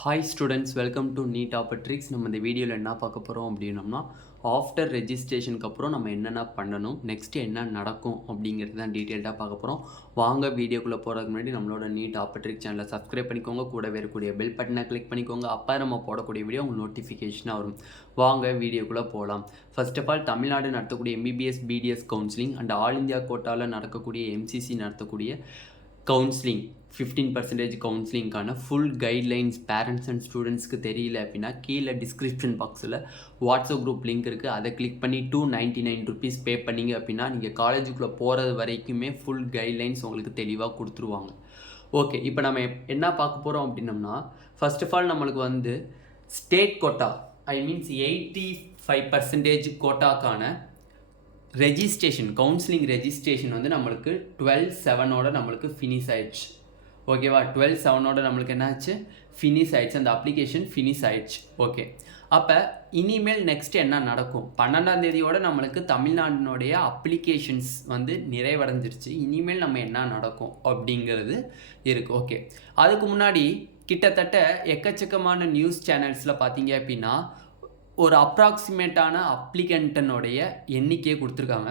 Hi students, welcome to NEET ஆப்பர்ட்ரிக்ஸ். நம்ம இந்த வீடியோவில் என்ன பார்க்க போகிறோம் அப்படின்னோம்னா, ஆஃப்டர் ரெஜிஸ்ட்ரேஷனுக்கு அப்புறம் நம்ம என்னென்ன பண்ணணும், நெக்ஸ்ட்டு என்ன நடக்கும் அப்படிங்கிறது தான் டீட்டெயில்டாக பார்க்க போகிறோம். வாங்க வீடியோக்குள்ளே போகிறதுக்கு முன்னாடி நம்மளோட நீட் ஆப்பர்ட்ரிக்ஸ் சேனலை சப்ஸ்கிரைப் பண்ணிக்கோங்க, கூட வரக்கூடிய பெல் பட்டனை கிளிக் பண்ணிக்கோங்க. அப்போ நம்ம போடக்கூடிய வீடியோ உங்களுக்கு நோட்டிஃபிகேஷனாக வரும். வாங்க வீடியோக்குள்ளே போகலாம். ஃபர்ஸ்ட் ஆஃப் ஆல், தமிழ்நாடு நடத்தக்கூடிய MBBS BDS counselling and all India கோட்டாவில் நடக்கக்கூடிய எம்சிசி நடத்தக்கூடிய கவுன்சிலிங் 15% கவுன்சிலிங்கான ஃபுல் கைட்லைன்ஸ் பேரண்ட்ஸ் அண்ட் ஸ்டூடெண்ட்ஸ்க்கு தெரியல அப்படின்னா கீழே டிஸ்கிரிப்ஷன் பாக்ஸில் வாட்ஸ்அப் குரூப் லிங்க் இருக்குது. அதை கிளிக் பண்ணி ₹299 பே பண்ணிங்க அப்படின்னா நீங்கள் காலேஜுக்குள்ளே போகிறது வரைக்குமே ஃபுல் கைட்லைன்ஸ் உங்களுக்கு தெளிவாக கொடுத்துருவாங்க. ஓகே, இப்போ நம்ம என்ன பார்க்க போகிறோம் அப்படின்னம்னா, ஃபர்ஸ்ட் ஆஃப் ஆல் நம்மளுக்கு வந்து ஸ்டேட் கோட்டா, ஐ மீன்ஸ் 85% கோட்டாக்கான ரெஜிஸ்ட்ரேஷன், கவுன்சிலிங் ரெஜிஸ்ட்ரேஷன் வந்து நம்மளுக்கு 12/7 நம்மளுக்கு ஃபினிஷ் ஆயிடுச்சு. ஓகேவா, 12/7 நம்மளுக்கு என்ன ஆச்சு, ஃபினிஷ் ஆயிடுச்சு, அந்த அப்ளிகேஷன் ஃபினிஷ் ஆயிடுச்சு. ஓகே, அப்போ இனிமேல் நெக்ஸ்ட் என்ன நடக்கும், 12ஆம் தேதியோட நம்மளுக்கு தமிழ்நாட்டினுடைய அப்ளிகேஷன்ஸ் வந்து நிறைவடைஞ்சிருச்சு. இனிமேல் நம்ம என்ன நடக்கும் அப்படிங்கிறது இருக்குது. ஓகே, அதுக்கு முன்னாடி கிட்டத்தட்ட எக்கச்சக்கமான நியூஸ் சேனல்ஸில் பார்த்தீங்க அப்படின்னா ஒரு அப்ராக்சிமேட்டான அப்ளிகண்ட்டனுடைய எண்ணிக்கையை கொடுத்துருக்காங்க.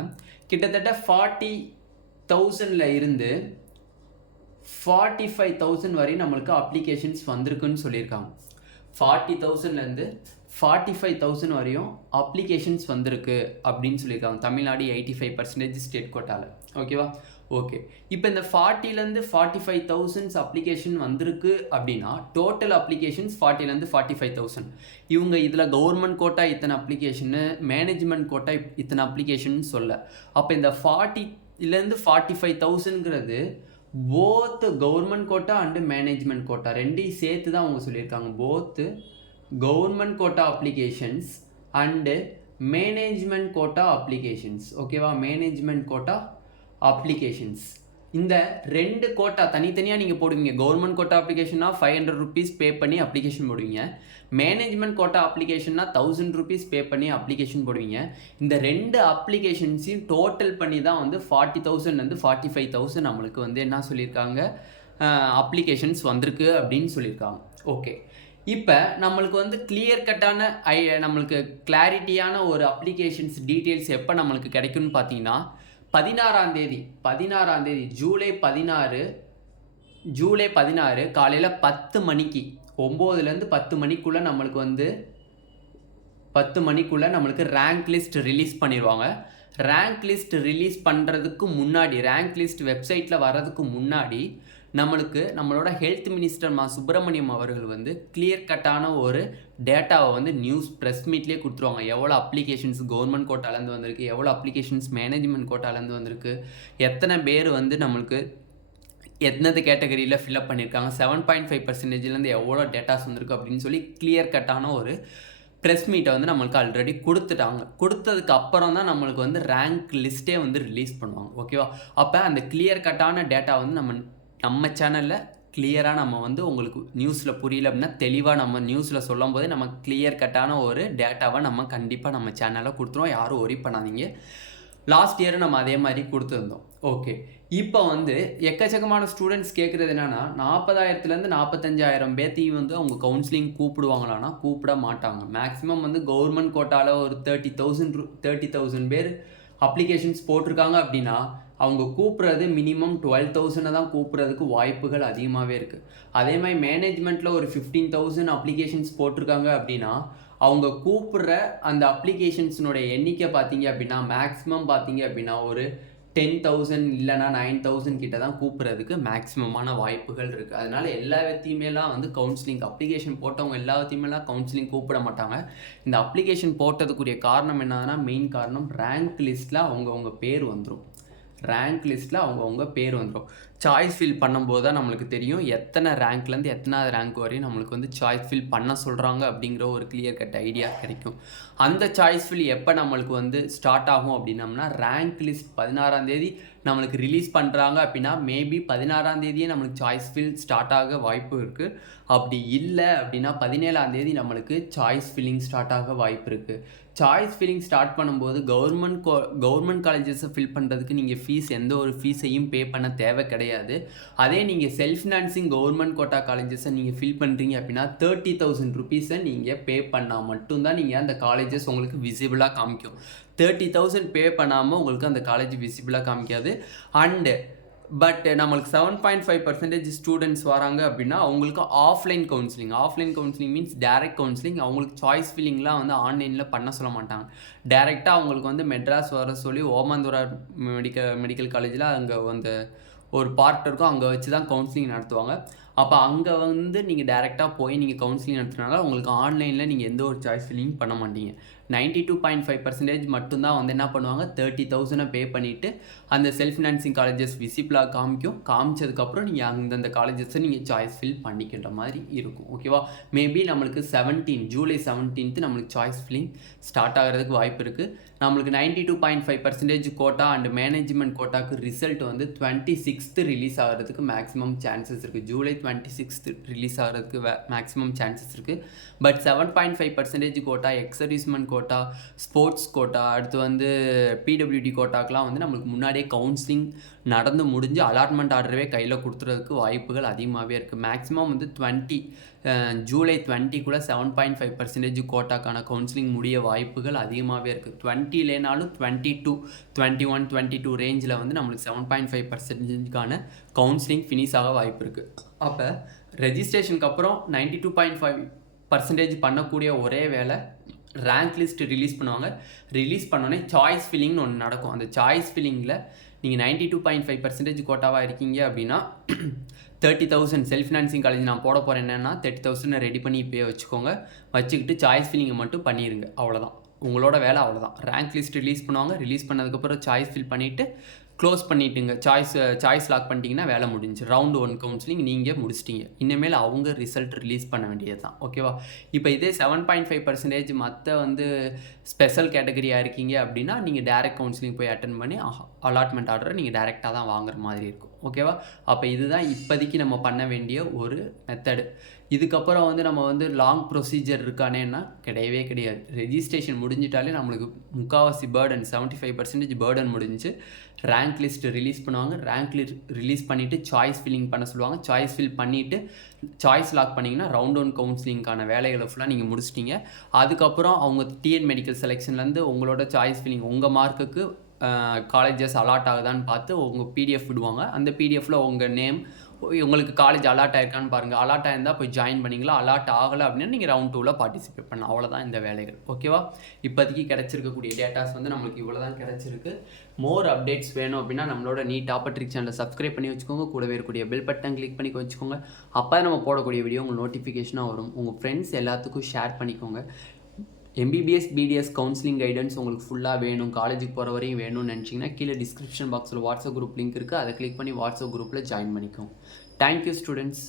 கிட்டத்தட்ட 40,000 இருந்து 45,000 வரை நம்மளுக்கு அப்ளிகேஷன்ஸ் வந்திருக்குன்னு சொல்லியிருக்காங்க. 40,000லேருந்து 45,000 வரையும் அப்ளிகேஷன்ஸ் வந்திருக்கு அப்படின்னு சொல்லியிருக்காங்க. தமிழ்நாடு 85% ஸ்டேட் கோட்டாவில். ஓகேவா, ஓகே. இப்போ இந்த 40லேருந்து 45,000 அப்ளிகேஷன் வந்திருக்கு அப்படின்னா டோட்டல் அப்ளிகேஷன்ஸ் 40லேருந்து 45,000. இவங்க இதில் கவர்மெண்ட் கோட்டா இத்தனை அப்ளிகேஷனு, மேனேஜ்மெண்ட் கோட்டா இத்தனை அப்ளிகேஷன் சொல்ல. அப்போ இந்த 40லேருந்து 45,000ங்கிறது both government quota and management quota ரெண்டையும் சேர்த்து தான் அவங்க சொல்லியிருக்காங்க. Both government quota applications and management quota applications. ஓகேவா, மேனேஜ்மெண்ட் கோட்டா அப்ளிகேஷன்ஸ், இந்த ரெண்டு கோட்டா தனித்தனியாக நீங்கள் போடுவீங்க. கவர்மெண்ட் கோட்டா அப்ளிகேஷன்னா ₹500 பே பண்ணி அப்ளிகேஷன் போடுவீங்க. மேனேஜ்மெண்ட் கோட்டா அப்ளிகேஷன்னா ₹1,000 பே பண்ணி அப்ளிகேஷன் போடுவீங்க. இந்த ரெண்டு அப்ளிகேஷன்ஸையும் டோட்டல் பண்ணி தான் வந்து 40,000லேருந்து 45,000 நம்மளுக்கு வந்து என்ன சொல்லியிருக்காங்க, அப்ளிகேஷன்ஸ் வந்திருக்கு அப்படின்னு சொல்லியிருக்காங்க. ஓகே, இப்போ நம்மளுக்கு வந்து கிளியர் கட்டான நம்மளுக்கு கிளாரிட்டியான ஒரு அப்ளிகேஷன்ஸ் டீட்டெயில்ஸ் எப்போ நம்மளுக்கு கிடைக்கும்னு பார்த்தீங்கன்னா 16ஆம் தேதி ஜூலை 16 காலையில் 10 மணிக்கு, 9லேருந்து 10 மணிக்குள்ளே நம்மளுக்கு வந்து 10 மணிக்குள்ளே நம்மளுக்கு ரேங்க் லிஸ்ட் ரிலீஸ் பண்ணிடுவாங்க. ரேங்க் லிஸ்ட் ரிலீஸ் பண்ணுறதுக்கு முன்னாடி, ரேங்க் லிஸ்ட் வெப்சைட்டில் வர்றதுக்கு முன்னாடி நம்மளுக்கு நம்மளோட ஹெல்த் மினிஸ்டர் சுப்பிரமணியம் அவர்கள் வந்து கிளியர் கட்டான ஒரு டேட்டாவை வந்து நியூஸ் ப்ரெஸ் மீட்லேயே கொடுத்துருவாங்க. எவ்வளோ அப்ளிகேஷன்ஸ் கவர்மெண்ட் கோட்டாலேருந்து வந்திருக்கு, எவ்வளோ அப்ளிகேஷன்ஸ் மேனேஜ்மெண்ட் கோட்டாலேருந்து வந்திருக்கு, எத்தனை பேர் வந்து நம்மளுக்கு எந்தெந்த கேட்டகரியில் ஃபில்அப் பண்ணியிருக்காங்க, 7.5%லேருந்து எவ்வளோ டேட்டாஸ் வந்திருக்கு அப்படின்னு சொல்லி கிளியர் கட்டான ஒரு ப்ரெஸ் மீட்டை வந்து நம்மளுக்கு ஆல்ரெடி கொடுத்துட்டாங்க. கொடுத்ததுக்கு அப்புறம் தான் நம்மளுக்கு வந்து ரேங்க் லிஸ்ட்டே வந்து ரிலீஸ் பண்ணுவாங்க. ஓகேவா, அப்போ அந்த கிளியர் கட்டான டேட்டா வந்து நம்ம சேனலில் கிளியராக நம்ம வந்து உங்களுக்கு நியூஸில் புரியல அப்படின்னா தெளிவாக நம்ம நியூஸில் சொல்லும் போதே நம்ம கிளியர் கட்டான ஒரு டேட்டாவை நம்ம கண்டிப்பாக நம்ம சேனலில் கொடுத்துருவோம். யாரும் ஒரி பண்ணாதீங்க. லாஸ்ட் இயர் நம்ம அதே மாதிரி கொடுத்துருந்தோம். ஓகே, இப்போ வந்து எக்கச்சக்கமான ஸ்டூடெண்ட்ஸ் கேட்குறது என்னென்னா, 40,000லேருந்து 45,000 பேர்த்தையும் வந்து அவங்க கவுன்சிலிங் கூப்பிடுவாங்களான்னா கூப்பிட மாட்டாங்க. மேக்ஸிமம் வந்து கவர்மெண்ட் கோட்டாவில் ஒரு 30,000 பேர் அப்ளிகேஷன்ஸ் போட்டிருக்காங்க அப்படின்னா அவங்க கூப்பிட்றது மினிமம் 12,000 தான் கூப்பிட்றதுக்கு வாய்ப்புகள் அதிகமாகவே இருக்குது. அதே மாதிரி மேனேஜ்மெண்ட்டில் ஒரு 15,000 அப்ளிகேஷன்ஸ் போட்டிருக்காங்க அப்படின்னா அவங்க கூப்பிட்ற அந்த அப்ளிகேஷன்ஸினுடைய எண்ணிக்கை பார்த்தீங்க அப்படின்னா மேக்ஸிமம் பார்த்தீங்க அப்படின்னா ஒரு 10,000 இல்லைனா 9,000 கிட்ட தான் கூப்பிட்றதுக்கு மேக்ஸிமமான வாய்ப்புகள் இருக்குது. அதனால் எல்லாத்தையுமேலாம் வந்து கவுன்சிலிங் அப்ளிகேஷன் போட்டவங்க எல்லாத்தையுமேலாம் கவுன்சிலிங் கூப்பிட மாட்டாங்க. இந்த அப்ளிகேஷன் போட்டதுக்குரிய காரணம் என்னன்னா, மெயின் காரணம் ரேங்க் லிஸ்ட்டில் அவங்கவுங்க பேர் வந்துடும். ரேங்க் லிஸ்ட்டில் அவங்கவுங்க பேர் வந்துடும். சாய்ஸ் ஃபில் பண்ணும்போது தான் நம்மளுக்கு தெரியும் எத்தனை ரேங்க்லேருந்து எத்தனாவது ரேங்க் வரையும் நம்மளுக்கு வந்து சாய்ஸ் ஃபில் பண்ண சொல்கிறாங்க அப்படிங்கிற ஒரு கிளியர் கட் ஐடியா கிடைக்கும். அந்த சாய்ஸ் ஃபில் எப்போ நம்மளுக்கு வந்து ஸ்டார்ட் ஆகும் அப்படின்னம்னா, ரேங்க் லிஸ்ட் 16ஆம் தேதி நம்மளுக்கு ரிலீஸ் பண்ணுறாங்க அப்படின்னா மேபி 16ஆம் தேதியே நம்மளுக்கு சாய்ஸ் ஃபில் ஸ்டார்ட் ஆக வாய்ப்பு இருக்குது. அப்படி இல்லை அப்படின்னா 17ஆம் தேதி நம்மளுக்கு சாய்ஸ் ஃபில்லிங் ஸ்டார்ட் ஆக வாய்ப்பு இருக்குது. சாய்ஸ் ஃபில்லிங் ஸ்டார்ட் பண்ணும்போது கவர்மெண்ட் காலேஜஸை ஃபில் பண்ணுறதுக்கு நீங்கள் எந்த ஒரு ஃபீஸையும் பே பண்ண தேவை கிடையாது. கிடையாது. அதே நீங்கள் செல்ஃப் ஃபினான்சிங் கவர்மெண்ட் கோட்டா காலேஜஸை நீங்கள் ஃபில் பண்ணுறீங்க அப்படின்னா 30,000 ருபீஸை நீங்கள் பே பண்ணால் மட்டும்தான் நீங்கள் அந்த காலேஜஸ் உங்களுக்கு விசிபிளாக காமிக்கும். 30,000 பே பண்ணாமல் உங்களுக்கு அந்த காலேஜ் விசிபிளாக காமிக்காது. அண்டு பட் நம்மளுக்கு 7.5% ஸ்டூடெண்ட்ஸ் வராங்க அப்படின்னா அவங்களுக்கு offline counselling means direct counselling. அவங்களுக்கு சாய்ஸ் ஃபில்லிங்லாம் வந்து ஆன்லைனில் பண்ண சொல்ல மாட்டாங்க. டேரெக்டாக அவங்களுக்கு வந்து மெட்ராஸ் வர சொல்லி ஓமந்தூரா மெடிக்கல் காலேஜில் அங்கே வந்து ஒரு பார்ட் இருக்கும், அங்கே வச்சு தான் கவுன்சிலிங் நடத்துவாங்க. அப்போ அங்கே வந்து நீங்கள் டேரெக்டாக போய் நீங்கள் கவுன்சிலிங் நடத்துனால உங்களுக்கு ஆன்லைனில் நீங்கள் எந்த ஒரு சாய்ஸ் ஃபில்லிங் பண்ண மாட்டீங்க. 92.5% மட்டும்தான் வந்து என்ன பண்ணுவாங்க, 30,000 பே பண்ணிவிட்டு அந்த செல்ஃப் ஃபினான்சிங் காலேஜஸ் விசிபிளாக காமிச்சதுக்கப்புறம் நீங்கள் அந்தந்த காலேஜஸை நீங்கள் சாய்ஸ் ஃபில் பண்ணிக்கின்ற மாதிரி இருக்கும். ஓகேவா? மேபி நம்மளுக்கு ஜூலை 17 நம்மளுக்கு சாய்ஸ் ஃபில்லிங் ஸ்டார்ட் ஆகிறதுக்கு வாய்ப்பு இருக்குது. நம்மளுக்கு 92.5% கோட்டா அண்ட் மேனேஜ்மெண்ட் கோட்டாக்கு ரிசல்ட் வந்து 26th ரிலீஸ் ஆகிறதுக்கு மேக்ஸிமம் சான்சஸ் இருக்குது. ஜூலை 26th ரிலீஸ் ஆகிறதுக்கு மேக்ஸிமம் சான்சஸ் இருக்குது. But 7.5% quota, ex-servicemen quota, sports quota, அடுத்து வந்து பிடபிள்யூடி கோட்டாக்கெலாம் வந்து நம்மளுக்கு முன்னாடியே கவுன்சிலிங் நடந்து முடிஞ்சு அலாட்மெண்ட் ஆர்டரவே கையில் கொடுத்துறதுக்கு வாய்ப்புகள் அதிகமாகவே இருக்குது. மேக்ஸிமம் வந்து ஜூலை 20 7.5% கோட்டாக்கான கவுன்சிலிங் முடிய வாய்ப்புகள் அதிகமாகவே இருக்குது. 20 இல்லைனாலும் 22, 21, 22 ரேஞ்சில் வந்து நம்மளுக்கு 7.5%க்கான கவுன்சிலிங் ஃபினிஷ் ஆக வாய்ப்பு இருக்குது. அப்போ ரெஜிஸ்ட்ரேஷனுக்கு அப்புறம் 92.5% பண்ணக்கூடிய ஒரே வேலை ரேங்க் லிஸ்ட் ரிலீஸ் பண்ணுவாங்க. ரிலீஸ் பண்ணோடனே சாய்ஸ் ஃபில்லிங்னு ஒன்று நடக்கும். அந்த சாய்ஸ் ஃபில்லிங்கில் நீங்கள் 92.5% கோட்டாவாக இருக்கீங்க அப்படின்னா 30,000 செல்ஃப் ஃபினான்சிங் காலேஜ் நான் போட போகிறேன் என்னென்னா 30,000 ரெடி பண்ணி இப்போயே வச்சுக்கிட்டு சாய்ஸ் ஃபில்லிங்கை மட்டும் பண்ணிடுங்க. அவ்வளோதான் உங்களோட வேலை, அவ்வளோதான். ரேங்க் லிஸ்ட் ரிலீஸ் பண்ணுவாங்க. ரிலீஸ் பண்ணதுக்கப்புறம் சாய்ஸ் ஃபில் பண்ணிவிட்டு க்ளோஸ் பண்ணிட்டுங்க. சாய்ஸ் லாக் பண்ணிட்டீங்கன்னா வேலை முடிஞ்சு. ரவுண்ட் 1 கவுன்சிலிங் நீங்கள் முடிச்சிட்டிங்க. இனிமேல் அவங்க ரிசல்ட் ரிலீஸ் பண்ண வேண்டியது தான். ஓகேவா? இப்போ இதே 7.5% மற்ற வந்து ஸ்பெஷல் கேட்டகரியாக இருக்கீங்க அப்படின்னா நீங்கள் டேரெக்ட் கவுன்சிலிங் போய் அட்டன் பண்ணி அலாட்மெண்ட் ஆர்டரை நீங்கள் டேரெக்டாக தான் வாங்குற மாதிரி இருக்கும். ஓகேவா? அப்போ இதுதான் இப்போதைக்கு நம்ம பண்ண வேண்டிய ஒரு மெத்தடு. இதுக்கப்புறம் வந்து நம்ம வந்து லாங் ப்ரொசீஜர் இருக்கானேன்னா கிடையவே கிடையாது. ரெஜிஸ்ட்ரேஷன் முடிஞ்சிட்டாலே நம்மளுக்கு முக்கால்வாசி பேர்டன் 75% பேர்டன் முடிஞ்சு ரேங்க் லிஸ்ட் ரிலீஸ் பண்ணுவாங்க. ரேங்க் லிஸ்ட் ரிலீஸ் பண்ணிவிட்டு சாய்ஸ் ஃபில்லிங் பண்ண சொல்லுவாங்க. சாய்ஸ் ஃபில் பண்ணிவிட்டு சாய்ஸ் லாக் பண்ணிங்கன்னா ரவுண்ட் 1 கவுன்சிலிங்கான வேலைகளை ஃபுல்லாக நீங்கள் முடிச்சிட்டிங்க. அதுக்கப்புறம் அவங்க டிஎன் மெடிக்கல் செலெக்ஷன்லேருந்து உங்களோட சாய்ஸ் ஃபில்லிங் உங்கள் மார்க்குக்கு காலேஜஸ் அலாட் ஆகுதான்னு பார்த்து உங்கள் பிடிஎஃப் விடுவாங்க. அந்த பிடிஎஃப்பில் உங்கள் நேம், உங்களுக்கு காலேஜ் அலாட் ஆயிருக்கான்னு பாருங்கள். அலாட் ஆயிருந்தால் போய் ஜாயின் பண்ணிங்களா, அலாட் ஆகலை அப்படின்னா நீங்கள் ரவுண்ட் 2ல் பார்ட்டிசிபேட் பண்ணலாம். அவ்வளோதான் இந்த வேலைகள். ஓகேவா? இப்போதைக்கு கிடச்சிருக்கக்கூடிய டேட்டாஸ் வந்து நம்மளுக்கு இவ்வளோ தான் கிடச்சிருக்கு. மோர் அப்டேட்ஸ் வேணும் அப்படின்னா நம்மளோட நீட் டாப்பர்ட்ரிக் சேனலை சப்ஸ்கிரைப் பண்ணி வச்சுக்கோங்க. கூடவே இருக்கக்கூடிய பெல் பட்டன் கிளிக் பண்ணி வச்சுக்கோங்க. அப்போ நம்ம போடக்கூடிய வீடியோ உங்களுக்கு நோட்டிஃபிகேஷனாக வரும். உங்கள் ஃப்ரெண்ட்ஸ் எல்லாத்துக்கும் ஷேர் பண்ணிக்கோங்க. எம்பிபிஎஸ் பிடிஎஸ் கவுன்சிலிங் கைடன்ஸ் உங்களுக்கு ஃபுல்லாக வேணும், காலேஜுக்கு போகிற வரையும் வேணும்னு நினச்சிங்கன்னா கீழே டிஸ்கிரிப்ஷன் பாக்ஸில் வாட்ஸ்அப் குரூப் லிங்க் இருக்குது. அதை கிளிக் பண்ணி வாட்ஸ்அப் குரூப்பில் ஜாயின் பண்ணிக்கோங்க. Thank you students.